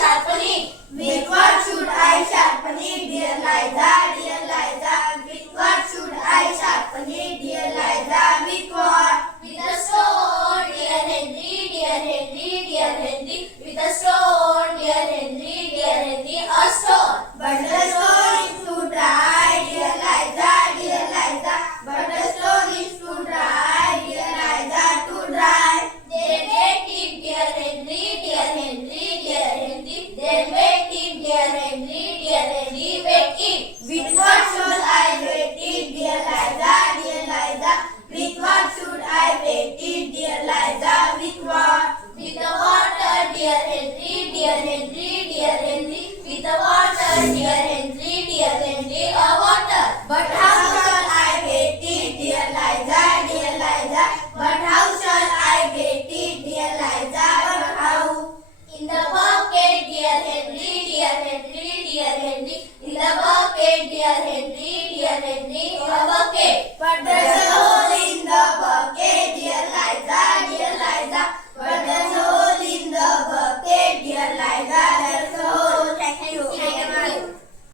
sharpen it? With what should I sharpen it, dear Liza, dear Liza? With what should I sharpen it, dear Liza? With what? With a stone, dear Henry, dear Henry, dear Henry. With a stone, dear Henry, dear Henry, a stone. But the stone is too dry, dear Liza, dear Liza. But the stone is too dry, dear Liza, too dry. Then wet it, dear Henry, dear Henry, dear Henry. Then wet it, dear Henry, dear Henry, wet it. With what should I wet it, dear Liza, dear Liza? With what should I wet it, dear Liza? With what? With the water, dear Henry, dear Henry, dear Henry. With the water, dear Henry, dear Henry, a water. But how shall I wet it, dear Liza, dear Liza? But how shall I wet it, dear Liza? But how? In the bucket, dear Henry, dear Henry, dear Henry. In the bucket, dear Henry, dear Henry, a bucket. But